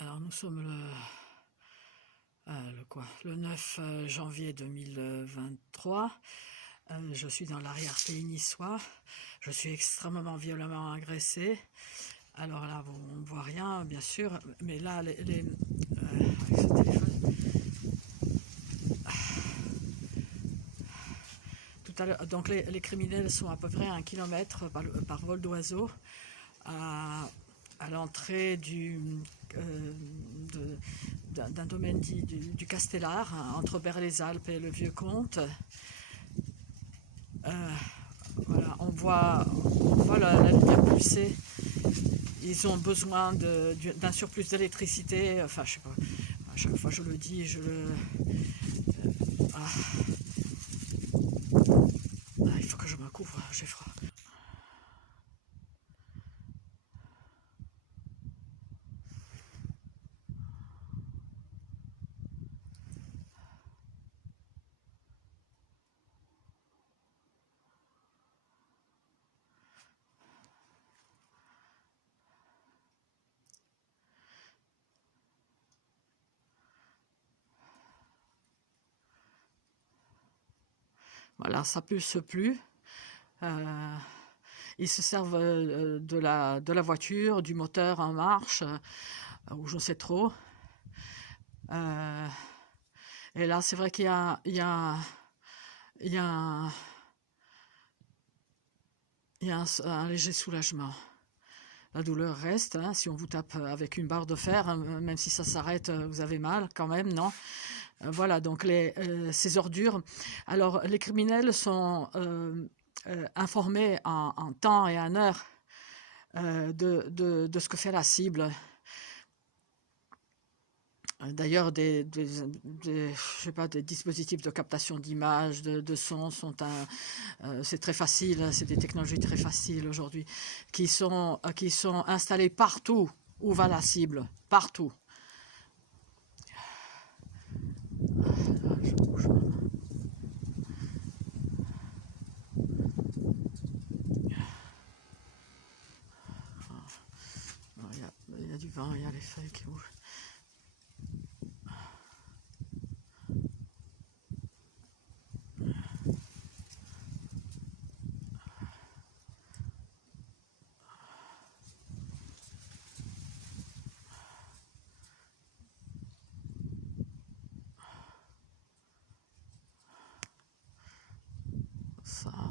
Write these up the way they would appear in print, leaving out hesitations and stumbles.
Alors nous sommes le 9 janvier 2023. Je suis dans l'arrière-pays niçois. Je suis extrêmement violemment agressée. Alors là, on ne voit rien, bien sûr, mais là, avec ce téléphone, tout à l'heure, donc les criminels sont à peu près à 1 kilomètre par vol d'oiseau à l'entrée d'un domaine dit du Castellar, hein, entre Berre-les-Alpes et le Vieux-Comte. Voilà, on voit la lumière pulsée. Ils ont besoin d'un surplus d'électricité. Enfin, je sais pas. À chaque fois je le dis, il faut que je me couvre, j'ai froid. Voilà, ça pulse plus. Ils se servent de la voiture, du moteur en marche, ou je sais trop. Et là, c'est vrai qu'il y a un léger soulagement. La douleur reste, hein, si on vous tape avec une barre de fer, hein, même si ça s'arrête, vous avez mal quand même, non? Voilà, donc ces ordures. Alors, les criminels sont informés en temps et en heure de ce que fait la cible. D'ailleurs, je sais pas, des dispositifs de captation d'images, de sons c'est très facile, hein, c'est des technologies très faciles aujourd'hui, qui sont installées partout où va la cible, partout. Je bouge. Il y a du vent, il y a les feuilles qui bougent.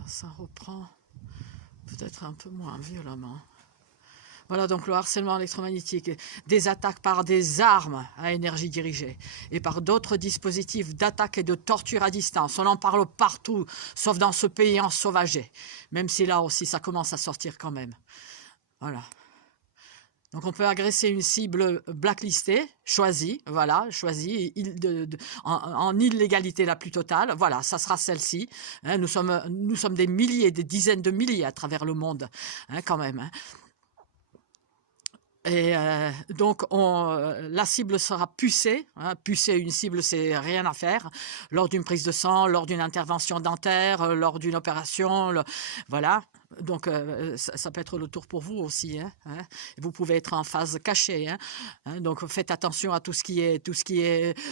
Ça reprend peut-être un peu moins violemment. Voilà donc le harcèlement électromagnétique, des attaques par des armes à énergie dirigée et par d'autres dispositifs d'attaque et de torture à distance. On en parle partout, sauf dans ce pays ensauvagé, même si là aussi ça commence à sortir quand même. Voilà. Donc on peut agresser une cible blacklistée, choisie, voilà, choisie, en illégalité la plus totale, voilà, ça sera celle-ci. Hein, nous sommes des milliers, des dizaines de milliers à travers le monde, hein, quand même. Hein. Et donc, la cible sera pucée. Hein. Pucer une cible, c'est rien à faire. Lors d'une prise de sang, lors d'une intervention dentaire, lors d'une opération, voilà. Donc, ça peut être le tour pour vous aussi. Hein. Vous pouvez être en phase cachée. Hein. Donc, faites attention à tout ce qui est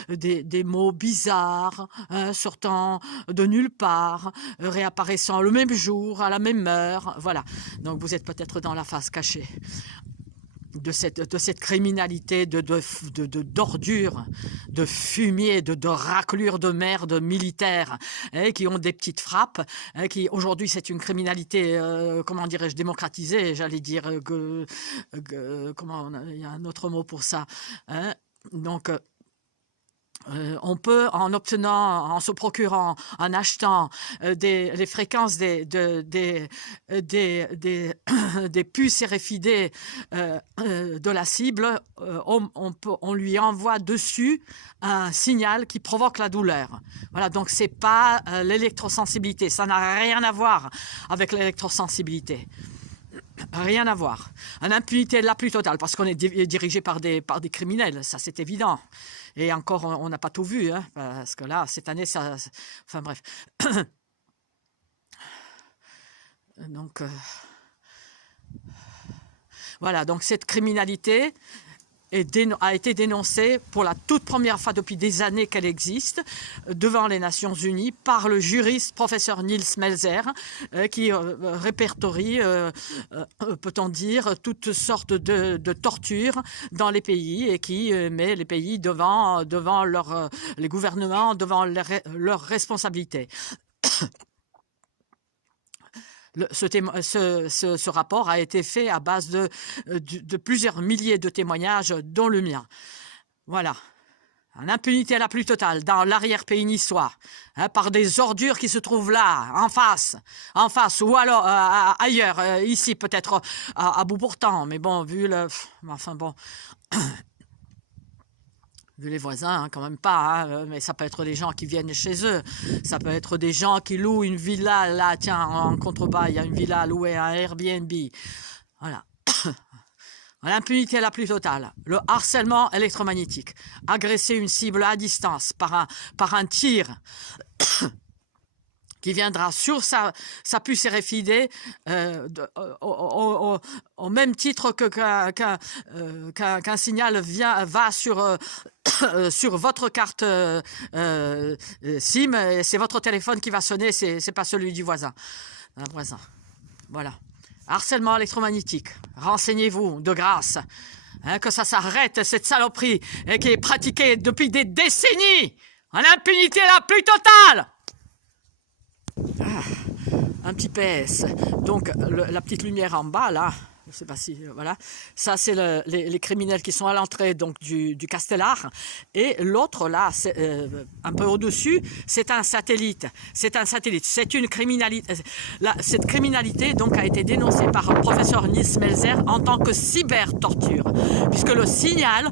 des mots bizarres, hein, sortant de nulle part, réapparaissant le même jour, à la même heure. Voilà. Donc, vous êtes peut-être dans la phase cachée de cette criminalité d'ordures, de fumier, de raclures de merde militaires, hein, qui ont des petites frappes, hein, qui aujourd'hui c'est une criminalité, comment dirais-je, démocratisée, j'allais dire, comment, il y a un autre mot pour ça, hein, donc on peut, en se procurant, en achetant les fréquences des puces RFID de la cible, on lui envoie dessus un signal qui provoque la douleur. Voilà, donc c'est pas l'électrosensibilité, ça n'a rien à voir avec l'électrosensibilité. Rien à voir. Une impunité la plus totale, parce qu'on est dirigé par des criminels, ça c'est évident. Et encore, on n'a pas tout vu, hein, parce que là, cette année, ça... Enfin bref. Donc, voilà, donc cette criminalité, a été dénoncée pour la toute première fois depuis des années qu'elle existe devant les Nations Unies par le juriste professeur Nils Melzer qui répertorie, peut-on dire, toutes sortes de tortures dans les pays et qui met les pays devant les gouvernements devant leurs responsabilités. Ce rapport a été fait à base de plusieurs milliers de témoignages, dont le mien. Voilà. L'impunité la plus totale dans l'arrière-pays niçois, hein, par des ordures qui se trouvent là, en face, ou alors ailleurs, ici peut-être à Bout-Pourtant, mais bon, vu le... Enfin bon... Vu les voisins, hein, quand même pas, hein, mais ça peut être des gens qui viennent chez eux, ça peut être des gens qui louent une villa, là, tiens, en contrebas, il y a une villa louée à un Airbnb. Voilà. L'impunité la plus totale, le harcèlement électromagnétique, agresser une cible à distance par un tir qui viendra sur sa puce RFID au même titre qu'un signal va sur votre carte SIM, et c'est votre téléphone qui va sonner, c'est pas celui du voisin. Un voisin. Voilà. Harcèlement électromagnétique. Renseignez-vous, de grâce. Hein, que ça s'arrête, cette saloperie, et qui est pratiquée depuis des décennies. L'impunité la plus totale. Un petit PS. Donc, la petite lumière en bas, là, je ne sais pas si... Voilà. Ça, c'est les criminels qui sont à l'entrée donc du Castellar. Et l'autre, là, un peu au-dessus, c'est un satellite. C'est un satellite. C'est une criminalité. Cette criminalité, donc, a été dénoncée par le professeur Nils Melzer en tant que cyber-torture. Puisque le signal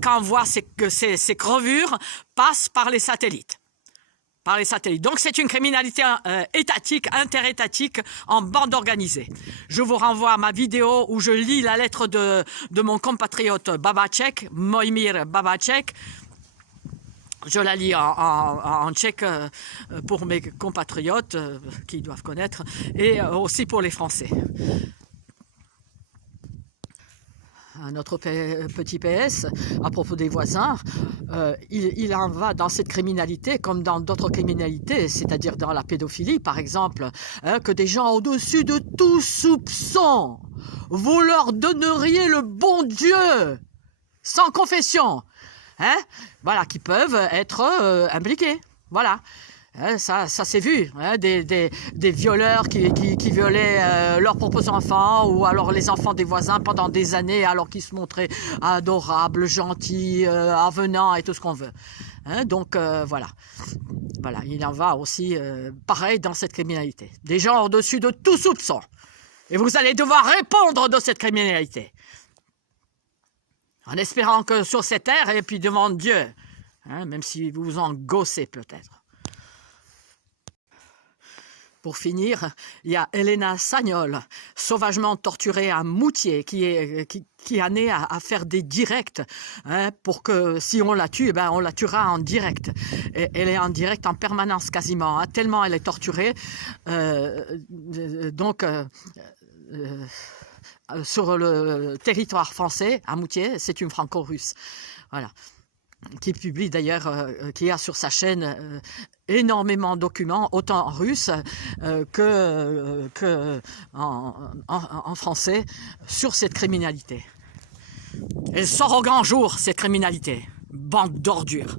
qu'envoient ces crevures passe par les satellites. Donc c'est une criminalité étatique, interétatique, en bande organisée. Je vous renvoie à ma vidéo où je lis la lettre de mon compatriote Babacek, Mojmir Babacek. Je la lis en tchèque pour mes compatriotes qui doivent connaître, et aussi pour les Français. Un autre petit PS à propos des voisins, il en va dans cette criminalité comme dans d'autres criminalités, c'est-à-dire dans la pédophilie par exemple, hein, que des gens au-dessus de tout soupçon, vous leur donneriez le bon Dieu, sans confession, hein, voilà, qui peuvent être impliqués, voilà. Ça s'est vu, hein, des violeurs qui violaient leurs propres enfants, ou alors les enfants des voisins pendant des années, alors qu'ils se montraient adorables, gentils, avenants et tout ce qu'on veut. Hein, donc voilà, il en va aussi pareil dans cette criminalité. Des gens au-dessus de tout soupçon. Et vous allez devoir répondre de cette criminalité. En espérant que sur cette terre, et puis devant Dieu, hein, même si vous vous en gaussez peut-être. Pour finir, il y a Elena Sagnol, sauvagement torturée à Moutier, qui en est à faire des directs, hein, pour que si on la tue, on la tuera en direct. Et elle est en direct en permanence quasiment, hein, tellement elle est torturée. Sur le territoire français, à Moutier, c'est une franco-russe. Voilà. Qui publie d'ailleurs, qui a sur sa chaîne énormément de documents, autant en russe que en français, sur cette criminalité. Elle sort au grand jour, cette criminalité. Bande d'ordures.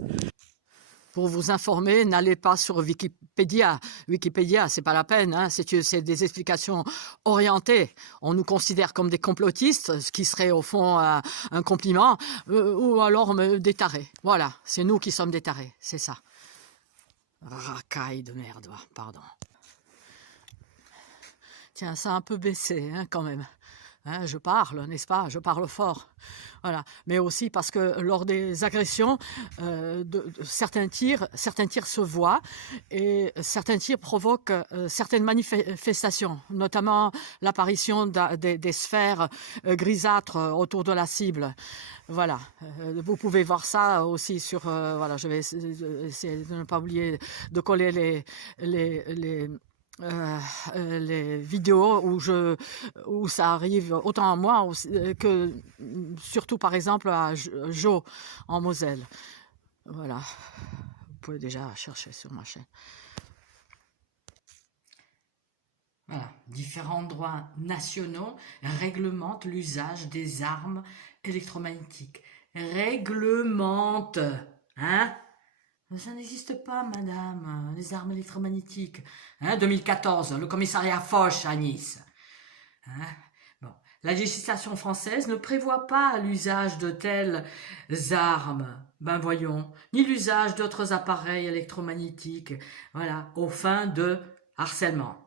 Pour vous informer, n'allez pas sur Wikipédia. Wikipédia, c'est pas la peine, hein, c'est des explications orientées. On nous considère comme des complotistes, ce qui serait au fond un compliment, ou alors des tarés. Voilà, c'est nous qui sommes des tarés, c'est ça. Racaille de merde, pardon. Tiens, ça a un peu baissé, hein, quand même. Hein, je parle, n'est-ce pas? Je parle fort. Voilà. Mais aussi parce que lors des agressions, certains tirs se voient, et certains tirs provoquent certaines manifestations, notamment l'apparition des sphères grisâtres autour de la cible. Voilà. Vous pouvez voir ça aussi sur... voilà, je vais essayer de ne pas oublier de coller les les vidéos où ça arrive autant à moi que surtout par exemple à Jo en Moselle. Voilà, vous pouvez déjà chercher sur ma chaîne. Voilà, différents droits nationaux réglementent l'usage des armes électromagnétiques. Réglementent, hein? Ça n'existe pas, madame, les armes électromagnétiques. Hein, 2014, le commissariat Foch à Nice. Hein, bon. La législation française ne prévoit pas l'usage de telles armes, ben voyons, ni l'usage d'autres appareils électromagnétiques, voilà, aux fins de harcèlement.